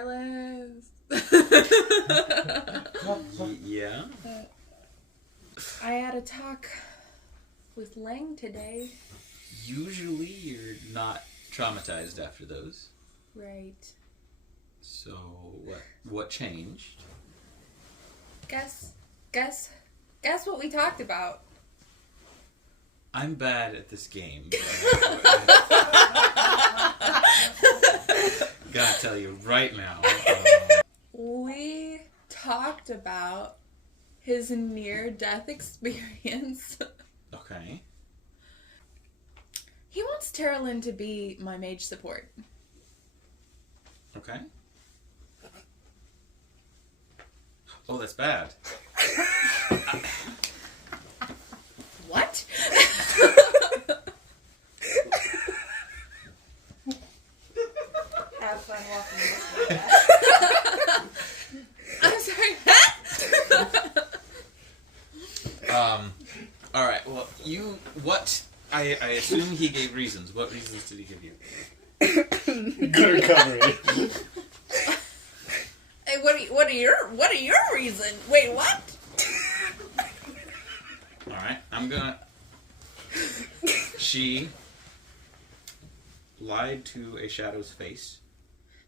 Arlis. Yeah? I had a talk with Lange today. Usually you're not traumatized after those. Right. So, what changed? Guess what we talked about. I'm bad at this game. Gotta tell you right now. We talked about his near-death experience. Okay. He wants Terralyn to be my mage support. Okay. Oh, that's bad. What? Have fun walking this way. I'm sorry. Alright, well, I assume he gave reasons. What reasons did he give you? Good recovery. Hey, what are your reasons? Wait, what? Alright, She lied to a shadow's face.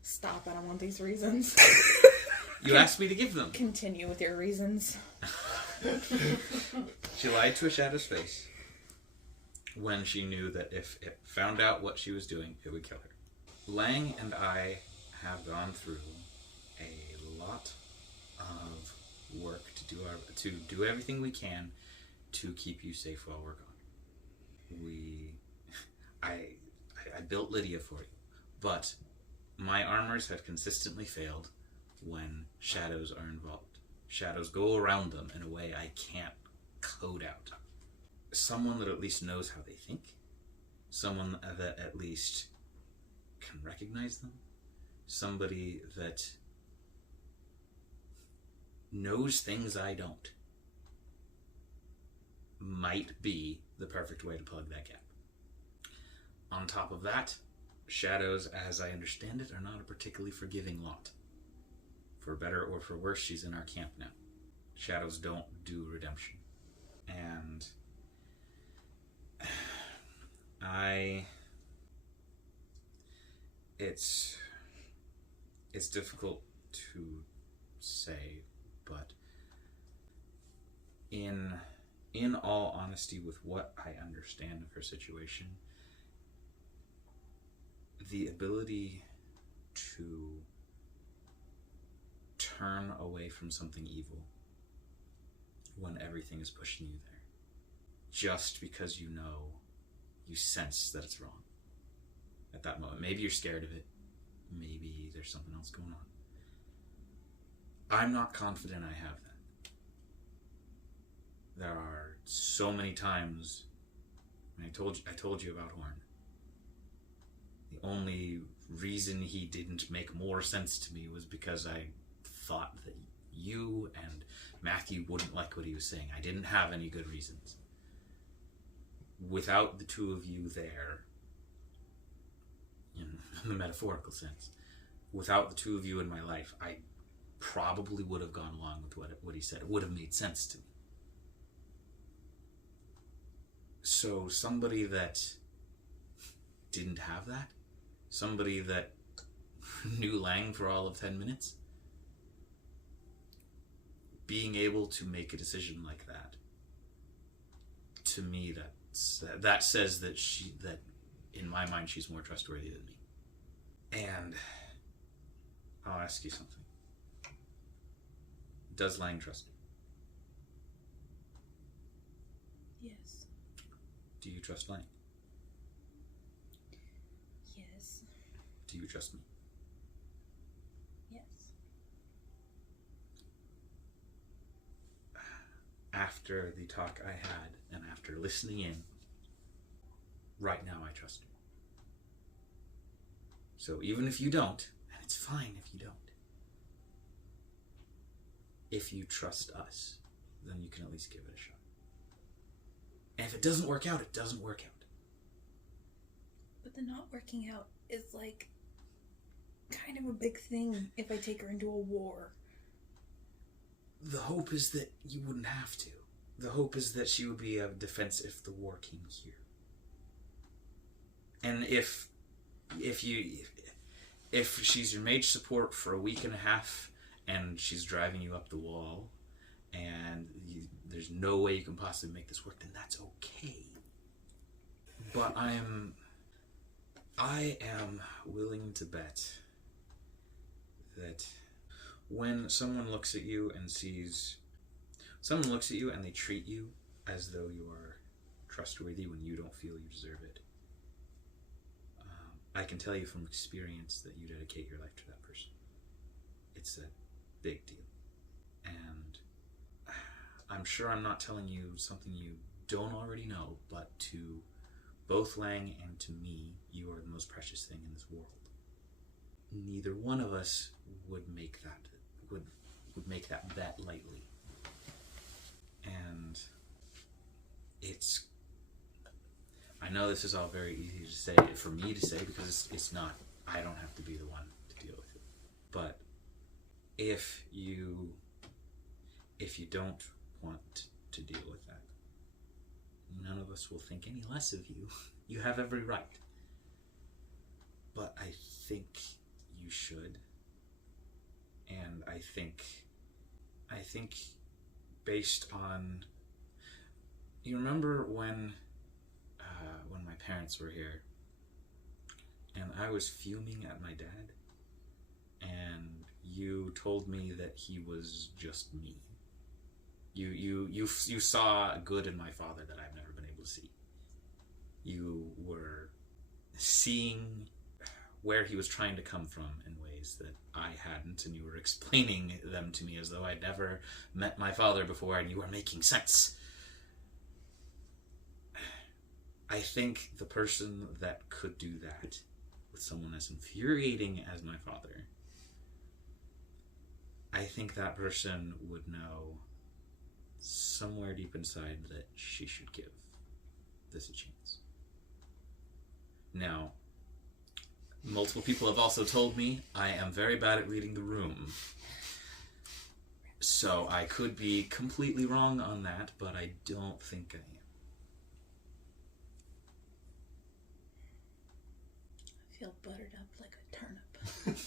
Stop, I don't want these reasons. You asked me to give them. Continue with your reasons. She lied to a shadow's face when she knew that if it found out what she was doing, it would kill her. Lange and I have gone through a lot of work to do everything we can to keep you safe while we're gone. I built Lydia for you, but my armors have consistently failed when shadows are involved. Shadows go around them in a way I can't code out. Someone that at least knows how they think, someone that at least can recognize them, somebody that knows things I don't, might be the perfect way to plug that gap. On top of that, shadows, as I understand it, are not a particularly forgiving lot. For better or for worse, she's in our camp now. Shadows don't do redemption. And it's difficult to say, but in all honesty, with what I understand of her situation, the ability to turn away from something evil when everything is pushing you there, just because you sense that it's wrong at that moment. Maybe you're scared of it, maybe there's something else going on. I'm not confident I have that. There are so many times, and I told you about Horn. The only reason he didn't make more sense to me was because I thought that you and Matthew wouldn't like what he was saying. I didn't have any good reasons. Without the two of you there, in the metaphorical sense, without the two of you in my life, I probably would have gone along with what he said. It would have made sense to me. So somebody that didn't have that, somebody that knew Lange for all of 10 minutes, being able to make a decision like that, to me, that says that in my mind, she's more trustworthy than me. And I'll ask you something. Does Lange trust you? Yes. Do you trust Lange? Yes. Do you trust me? Yes. After the talk I had, and after listening in, right now I trust her. So even if you don't, and it's fine if you don't, if you trust us, then you can at least give it a shot. And if it doesn't work out, it doesn't work out. But the not working out is like kind of a big thing if I take her into a war. The hope is that you wouldn't have to. The hope is that she would be a defense if the war came here. And if she's your mage support for a week and a half and she's driving you up the wall and there's no way you can possibly make this work, then that's okay. But I am willing to bet that when someone looks at you and they treat you as though you are trustworthy when you don't feel you deserve it, I can tell you from experience that you dedicate your life to that person. It's a big deal. And I'm sure I'm not telling you something you don't already know, but to both Lange and to me, you are the most precious thing in this world. Neither one of us would make that bet lightly. And I know this is all very easy to say, for me to say, because it's not, I don't have to be the one to deal with it. But if you don't want to deal with that, none of us will think any less of you. You have every right. But I think you should. And I think based on, you remember when my parents were here and I was fuming at my dad and you told me that he was just me. You saw good in my father that I've never been able to see. You were seeing where he was trying to come from in ways that I hadn't, and you were explaining them to me as though I'd never met my father before, and you were making sense. I think the person that could do that with someone as infuriating as my father, I think that person would know somewhere deep inside that she should give this a chance. Now, multiple people have also told me I am very bad at reading the room. So I could be completely wrong on that, but I don't think I am. I feel buttered up like a turnip.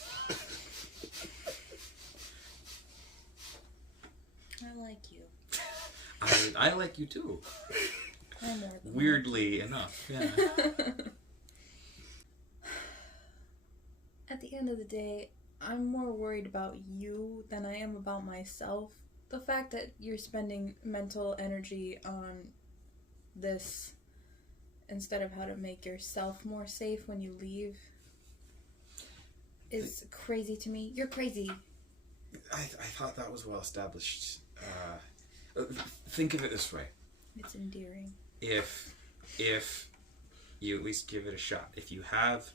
I like you. I like you too. I'm more than Weirdly enough, yeah. At the end of the day, I'm more worried about you than I am about myself. The fact that you're spending mental energy on this instead of how to make yourself more safe when you leave is crazy to me. You're crazy. I thought that was well established. Think of it this way. It's endearing. If you at least give it a shot, if you have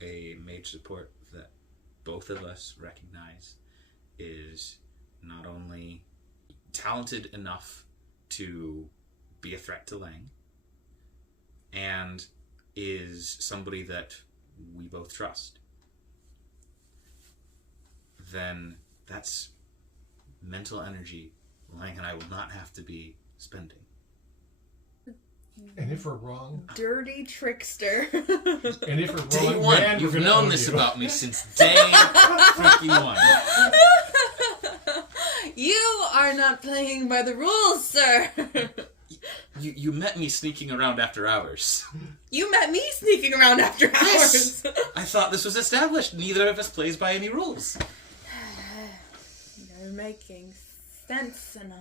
a mage support that both of us recognize is not only talented enough to be a threat to Lange and is somebody that we both trust, then that's mental energy Lange and I will not have to be spending. And if we're wrong, Dirty trickster. and if we're Day wrong, one. man, You've we're gonna known own this you. about me since day fucking one. You are not playing by the rules, sir. You met me sneaking around after hours. You met me sneaking around after hours. Yes! I thought this was established. Neither of us plays by any rules. You're making sense, and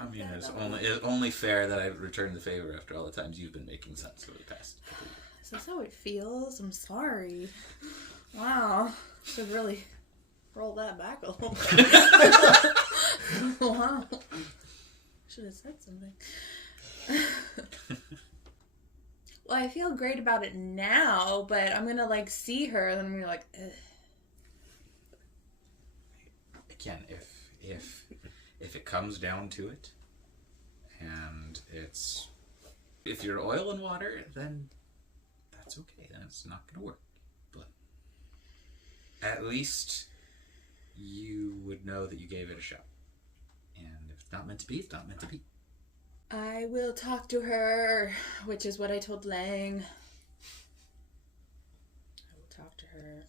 I mean, it's only fair that I return the favor after all the times you've been making sense over the past couple of years. Is this how it feels? I'm sorry. Wow. Should really roll that back a little bit. Wow. Should have said something. Well, I feel great about it now, but I'm gonna see her and I'm gonna be like, ugh. Again, if it comes down to it, and if you're oil and water, then that's okay. Then it's not going to work. at least you would know that you gave it a shot. And if it's not meant to be, it's not meant to be. I will talk to her, which is what I told Lange. I will talk to her.